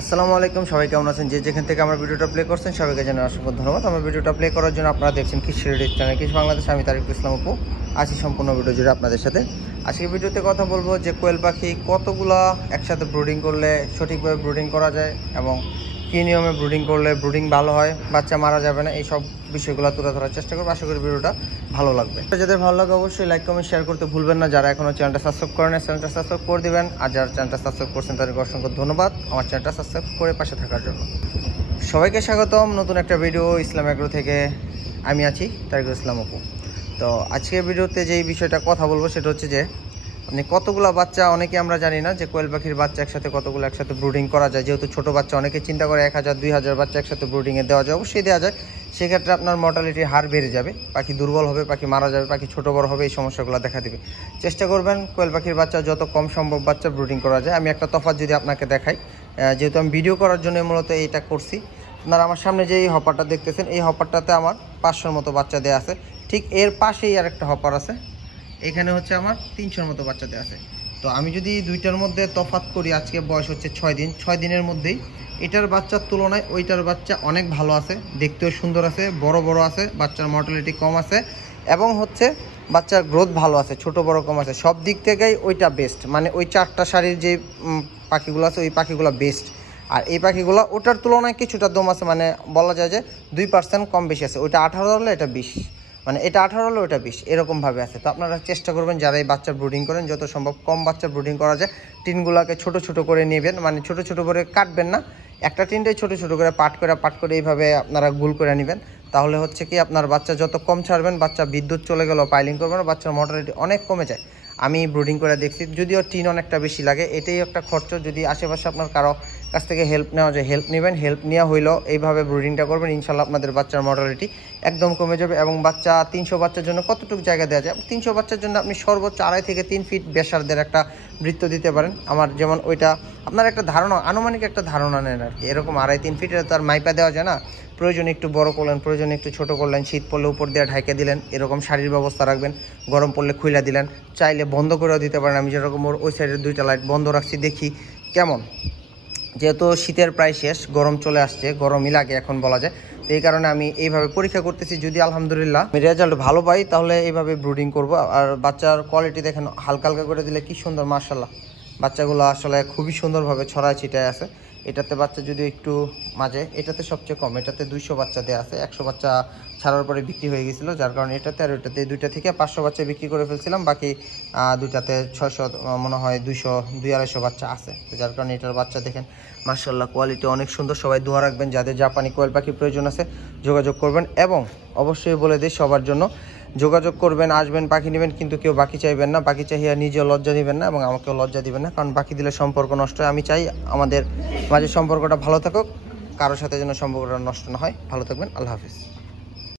আসসালামু আলাইকুম, সবাই কেমন আছেন? যে যেখান থেকে আমার ভিডিওটা প্লে করছেন সবাইকে জানাই অসংখ্য ধন্যবাদ। আমার ভিডিওটা প্লে করার জন্য আপনারা দেখছেন কৃষি রেডিও চ্যানেল কৃষি বাংলাদেশ। আমি তারিকুল ইসলাম অপু আছি সম্পূর্ণ ভিডিও জুড়ে আপনাদের সাথে। আজকের ভিডিওতে কথা বলবো যে কোয়েল পাখি কতগুলা একসাথে ব্রুডিং করলে সঠিকভাবে ব্রুডিং করা যায় এবং কী নিয়মে ব্রুডিং করলে ব্রুডিং ভালো হয়, বাচ্চা মারা যাবে না, এই সব বিষয়গুলো তুলে ধরার চেষ্টা করবো। আশা করি ভিডিওটা ভালো লাগবে। যাদের ভালো লাগে অবশ্যই লাইক কমেন্ট শেয়ার করতে ভুলবেন না। যারা এখনও চ্যানেলটা সাবস্ক্রাইব করেন চ্যানেলটা সাবস্ক্রাইব করে দেবেন, আর যারা চ্যানেলটা সাবস্ক্রাইব করছেন তাদেরকে অসংখ্য ধন্যবাদ আমার চ্যানেলটা সাবস্ক্রাইব করে পাশে থাকার জন্য। সবাইকে স্বাগতম নতুন একটা ভিডিও ইসলাম এগ্রো থেকে। আমি আছি তারিকুল ইসলাম অপু। তো আজকের ভিডিওতে যেই বিষয়টা কথা বলবো সেটা হচ্ছে যে আপনি কতগুলো বাচ্চা, অনেকে আমরা জানি না যে কোয়েল পাখির বাচ্চা একসাথে কতগুলো একসাথে ব্রুডিং করা যায়। যেহেতু ছোটো বাচ্চা অনেকে চিন্তা করে 1000 2000 বাচ্চা একসাথে ব্রুডিংয়ে দেওয়া যায়, অবশ্যই দেওয়া যায়। সেক্ষেত্রে আপনার মর্টালিটির হার বেড়ে যাবে, পাখি দুর্বল হবে, পাখি মারা যাবে, পাখি ছোটো বড় হবে, এই সমস্যাগুলো দেখা দেবে। চেষ্টা করবেন কোয়েল পাখির বাচ্চা যত কম সম্ভব বাচ্চা ব্রুডিং করা যায়। আমি একটা তফাৎ যদি আপনাকে দেখাই, যেহেতু আমি ভিডিও করার জন্য মূলত এইটা করছি। আপনারা আমার সামনে যে এই হপারটা দেখতেছেন, এই হপারটাতে আমার 500 মতো বাচ্চা দেওয়া আছে। ঠিক এর পাশেই আর একটা হপার আছে, এখানে হচ্ছে আমার 300 মতো বাচ্চা দেওয়া আছে। তো আমি যদি দুইটার মধ্যে তফাৎ করি, আজকে বয়স হচ্ছে 6 দিন, 6 দিনের মধ্যেই এটার বাচ্চার তুলনায় ওইটার বাচ্চা অনেক ভালো আছে, দেখতেও সুন্দর আছে, বড় বড় আছে, বাচ্চার মর্টালিটি কম আছে এবং হচ্ছে বাচ্চার গ্রোথ ভালো আছে, ছোট বড় কম আছে। সব দিক থেকেই ওইটা বেস্ট, মানে ওই 4টা শাড়ির যে পাখিগুলো আছে ওই পাখিগুলো বেস্ট। আর এই পাখিগুলো ওটার তুলনায় কিছুটা দম আছে, মানে বলা যায় যে 2% কম বেশি আছে। ওইটা 18 হলে এটা 20, মানে এটা 18 হলে ওটা 20, এরকমভাবে আছে। তো আপনারা চেষ্টা করবেন যারা এই বাচ্চা ব্রুডিং করেন যত সম্ভব কম বাচ্চা ব্রুডিং করা যায়। টিনগুলোকে ছোট ছোট করে নেবেন, মানে ছোট ছোট করে কাটবেন না, একটা টিনটাই ছোট ছোট করে পাট করে এইভাবে আপনারা গুল করে নেবেন। তাহলে হচ্ছে কি আপনার বাচ্চা যত কম ছাড়বেন, বাচ্চা বিদ্যুৎ চলে গেলেও পাইলিং করবে না, বাচ্চার মর্টালিটি অনেক কমে যায়। আমি ব্রুডিং করে দেখছি, যদিও টিন অনেকটা বেশি লাগে, এটাই একটা খরচ। যদি আশেপাশে আপনার কারো কাছ থেকে হেল্প নেওয়া যায় হেল্প নেবেন, হেল্প নেওয়া হইলেও এইভাবে ব্রুডিংটা করবেন, ইনশাল্লাহ আপনাদের বাচ্চার মর্টালিটি একদম কমে যাবে। এবং বাচ্চা 300 বাচ্চার জন্য কতটুকু জায়গা দেওয়া যায়? 300 বাচ্চার জন্য আপনি সর্বোচ্চ 2.5 থেকে 3 ফিট ব্যাসার্ধের একটা বৃত্ত দিতে পারেন। আমার যেমন ওইটা আপনার একটা ধারণা, আনুমানিক একটা ধারণা নেন আর কি, এরকম 2.5-3 ফিটের তো আর মাইপা দেওয়া যায় না। প্রয়োজনে একটু বড় করলেন, প্রয়োজনে একটু ছোট করলেন, শীত পড়লে উপর দিয়ে ঢাকে দিলেন, এরকম শাড়ির ব্যবস্থা রাখবেন, গরম পড়লে খুইলা দিলেন, চাইলে বন্ধ করেও দিতে পারেন। আমি যেরকম ওই সাইডের 2টা লাইট বন্ধ রাখছি, দেখি কেমন। যেহেতু শীতের প্রায় শেষ, গরম চলে আসছে, গরমই লাগে এখন বলা যায়। তো এই কারণে আমি এইভাবে পরীক্ষা করতেছি, যদি আলহামদুলিল্লাহ আমি রেজাল্ট ভালো পাই তাহলে এইভাবে ব্রুডিং করব। আর বাচ্চার কোয়ালিটি দেখেন, হালকা হালকা করে দিলে কি সুন্দর, মাশাআল্লাহ বাচ্চাগুলো আসলে খুবই সুন্দরভাবে ছড়ায় ছিটায় আছে। এটাতে বাচ্চা যদি একটু মাঝে, এটাতে সবচেয়ে কম, এটাতে 200 বাচ্চা দেওয়া আছে। 100 বাচ্চা ছাড়ার পরে বিক্রি হয়ে গেছিলো, যার কারণে এটাতে আর ওইটাতে 2টা থেকে 500 বাচ্চা বিক্রি করে ফেলছিলাম। বাকি 2টাতে 600 মনে হয় 200-250 বাচ্চা আছে। তো যার কারণে এটার বাচ্চা দেখেন মাশাআল্লাহ কোয়ালিটি অনেক সুন্দর। সবাই দোয়া রাখবেন, যাদের জাপানি কোয়েল পাখির প্রয়োজন আছে যোগাযোগ করবেন। এবং অবশ্যই বলে দিই সবার জন্য যোগাযোগ করবেন, আসবেন, পাখি নেবেন, কিন্তু কেউ বাকি চাইবেন না। বাকি চাইয়া নিজেও লজ্জা দিবেন না এবং আমাকেও লজ্জা দিবেন না, কারণ বাকি দিলে সম্পর্ক নষ্ট হয়। আমি চাই আমাদের মাঝে সম্পর্কটা ভালো থাকুক, কারোর সাথে যেন সম্পর্কটা নষ্ট না হয়। ভালো থাকবেন, আল্লাহ হাফিজ।